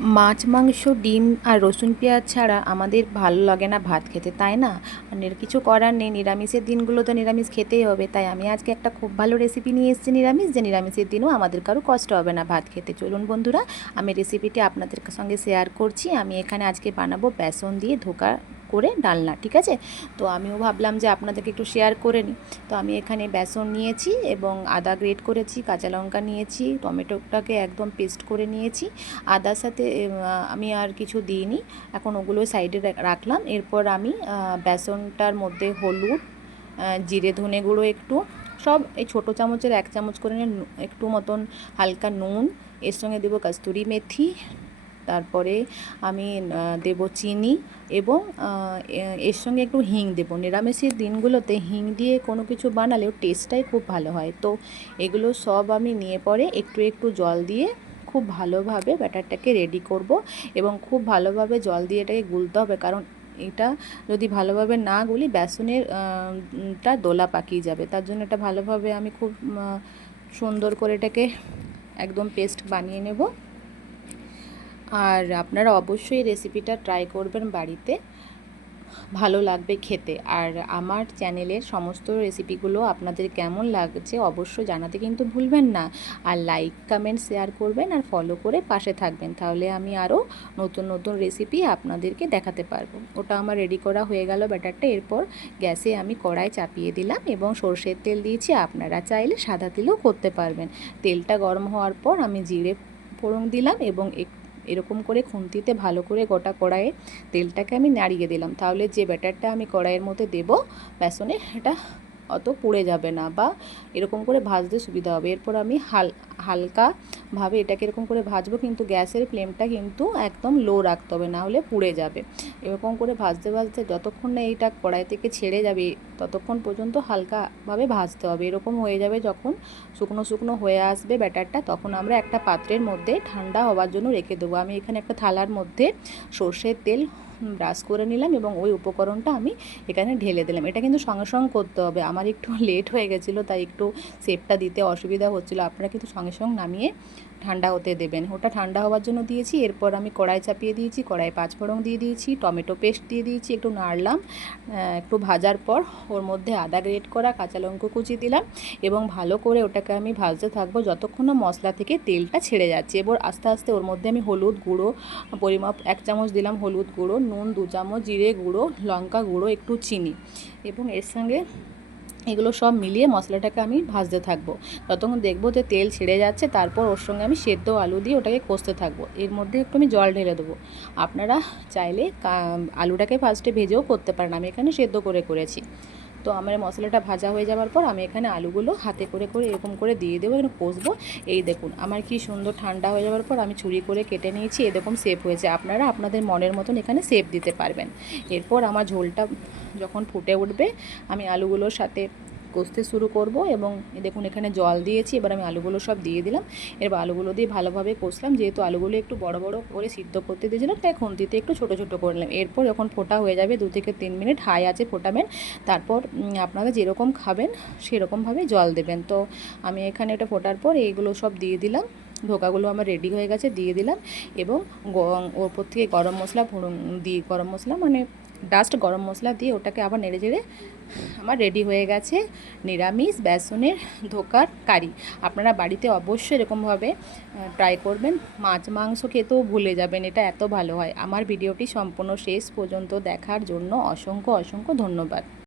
মাছ মাংস ডিম আর রসুন পেঁয়াজ ছাড়া আমাদের ভালো লাগে না ভাত খেতে, তাই না? আর কিছু করার নেই, নিরামিষের দিনগুলো তো নিরামিষ খেতেই হবে। তাই আমি আজকে একটা খুব ভালো রেসিপি নিয়ে এসেছি নিরামিষ, যে নিরামিষের দিনও আমাদের কারো কষ্ট হবে না ভাত খেতে। চলুন বন্ধুরা, আমি রেসিপিটি আপনাদের সঙ্গে শেয়ার করছি। আমি এখানে আজকে বানাবো বেসন দিয়ে ধোকা করে ডালনা, ঠিক আছে? তো আমিও ভাবলাম যে আপনাদেরকে একটু শেয়ার করে নিই। তো আমি এখানে বেসন নিয়েছি এবং আদা গ্রেট করেছি, কাঁচা লঙ্কা নিয়েছি, টমেটোটাকে একদম পেস্ট করে নিয়েছি। আদার সাথে আমি আর কিছু দিইনি, এখন ওগুলো সাইডে রাখলাম। এরপর আমি বেসনটার মধ্যে হলুদ, জিরে ধনে গুঁড়ো একটু, সব এই ছোটো চামচের 1 চামচ করে নিয়ে একটু মতন হালকা নুন, এর সঙ্গে দেবো কস্তুরি মেথি, তারপরে আমি দেব চিনি এবং এর সঙ্গে একটু হিং দেবো। নিরামিষের দিনগুলোতে হিং দিয়ে কোনো কিছু বানালেও টেস্টটাই খুব ভালো হয়। তো এগুলো সব আমি নিয়ে পরে একটু একটু জল দিয়ে খুব ভালোভাবে ব্যাটারটাকে রেডি করব এবং খুব ভালোভাবে জল দিয়ে এটাকে গুলতে হবে, কারণ এটা যদি ভালোভাবে না গুলি বেসনের টা দোলা পাকিয়ে যাবে। তার জন্য এটা ভালোভাবে আমি খুব সুন্দর করে এটাকে একদম পেস্ট বানিয়ে নেব। আর আপনারা অবশ্যই রেসিপিটা ট্রাই করবেন বাড়িতে, ভালো লাগবে খেতে। আর আমার চ্যানেলের সমস্ত রেসিপিগুলো আপনাদের কেমন লাগছে অবশ্যই জানাতে কিন্তু ভুলবেন না। আর লাইক কমেন্ট শেয়ার করবেন আর ফলো করে পাশে থাকবেন, তাহলে আমি আরও নতুন নতুন রেসিপি আপনাদেরকে দেখাতে পারবো। ওটা আমার রেডি করা হয়ে গেল ব্যাটারটা। এরপর গ্যাসে আমি কড়াই চাপিয়ে দিলাম এবং সর্ষের তেল দিয়েছি, আপনারা চাইলে সাদা তেলও করতে পারবেন। তেলটা গরম হওয়ার পর আমি জিরে ফোড়ন দিলাম এবং এরকম করে খুন্তিতে ভালো করে গোটা কড়াইয়ে তেলটাকে আমি নাড়িয়ে দিলাম, তাহলে যে ব্যাটারটা আমি কড়াইয়ের মধ্যে দেবো বেসনে, এটা অত পুড়ে যাবে না বা এরকম করে ভাজতে সুবিধা হবে। এরপর আমি হালকাভাবে এটাকে এরকম করে ভাজবো, কিন্তু গ্যাসের ফ্লেমটা কিন্তু একদম লো রাখতে হবে, না হলে পুড়ে যাবে। এরকম করে ভাজতে ভাজতে যতক্ষণ না এইটা কড়াই থেকে ছেড়ে যাবে ততক্ষণ পর্যন্ত হালকাভাবে ভাজতে হবে। এরকম হয়ে যাবে যখন শুকনো শুকনো হয়ে আসবে ব্যাটারটা, তখন আমরা একটা পাত্রের মধ্যে ঠান্ডা হওয়ার জন্য রেখে দেবো। আমি এখানে একটা থালার মধ্যে সর্ষের তেল ব্রাশ করে নিলাম এবং ওই উপকরণটা আমি এখানে ঢেলে দিলাম। এটা কিন্তু সঙ্গে সঙ্গে করতে হবে, আমার একটু লেট হয়ে গেছিলো তাই একটু শেপটা দিতে অসুবিধা হচ্ছিলো। আপনারা কিন্তু সঙ্গে সঙ্গে নামিয়ে ঠান্ডা হতে দেবেন। ওটা ঠান্ডা হওয়ার জন্য দিয়েছি। এরপর আমি কড়াই চাপিয়ে দিয়েছি, কড়াই 5 ফোড়ন দিয়ে দিয়েছি, টমেটো পেস্ট দিয়ে দিয়েছি, একটু নাড়লাম। একটু ভাজার পর ওর মধ্যে আদা গ্রেট করা, কাঁচা লঙ্কা কুচি দিলাম এবং ভালো করে ওটাকে আমি ভাজতে থাকবো যতক্ষণ না মশলা থেকে তেলটা ছেড়ে যাচ্ছে। এবার আস্তে আস্তে ওর মধ্যে আমি হলুদ গুঁড়ো পরিমাপ 1 চামচ দিলাম, হলুদ গুঁড়ো, নুন 2 চামচ, জিরে গুঁড়ো, লঙ্কা গুঁড়ো, একটু চিনি এবং এর সঙ্গে এগুলো সব মিলিয়ে মশলাটাকে আমি ভাজতে থাকবো ততক্ষণ দেখবো যে তেল ছেড়ে যাচ্ছে। তারপর ওর সঙ্গে আমি সেদ্ধ আলু দিয়ে ওটাকে কষতে থাকবো। এর মধ্যে একটু আমি জল ঢেলে দেবো। আপনারা চাইলে আলুটাকে ফার্স্টে ভেজেও করতে পারেন, আমি এখানে সেদ্ধ করে করেছি। তো আমার মশলাটা ভাজা হয়ে যাওয়ার পর আমি এখানে আলুগুলো হাতে করে করে এরকম করে দিয়ে দেবো, এখানে কষবো। এই দেখুন আমার কি সুন্দর ঠান্ডা হয়ে যাওয়ার পর আমি ছুরি করে কেটে নিয়েছি, এরকম শেপ হয়েছে। আপনারা আপনাদের মনের মতন এখানে শেপ দিতে পারবেন। এরপর আমার ঝোলটা যখন ফুটে উঠবে আমি আলুগুলোর সাথে কষতে শুরু করব এবং দেখুন এখানে জল দিয়েছি। এবার আমি আলুগুলো সব দিয়ে দিলাম। এবার আলুগুলো দিয়ে ভালোভাবে কষলাম, যেহেতু আলুগুলো একটু বড় বড় করে সিদ্ধ করতে দিয়েছিলাম তাই খুন্তিতে একটু ছোটো ছোটো করে নিলাম। এরপর যখন ফোটা হয়ে যাবে 2 থেকে 3 মিনিট হাই আছে ফোটাবেন। তারপর আপনারা যেরকম খাবেন সেরকমভাবে জল দেবেন। তো আমি এখানে এটা ফোটার পর এইগুলো সব দিয়ে দিলাম, ধোকাগুলো আমার রেডি হয়ে গেছে, দিয়ে দিলাম এবং ওপর থেকে গরম মশলা দিয়ে, গরম মশলা মানে ডাস্ট গরম মশলা দিয়ে ওটাকে আবার নেড়ে চেড়ে আমার রেডি হয়ে গেছে নিরামিষ বেসনের ধোকার কারি। আপনারা বাড়িতে অবশ্যই এরকমভাবে ট্রাই করবেন, মাছ মাংস খেতেও ভুলে যাবেন, এটা এত ভালো হয়। আমার ভিডিওটি সম্পূর্ণ শেষ পর্যন্ত দেখার জন্য অসংখ্য অসংখ্য ধন্যবাদ।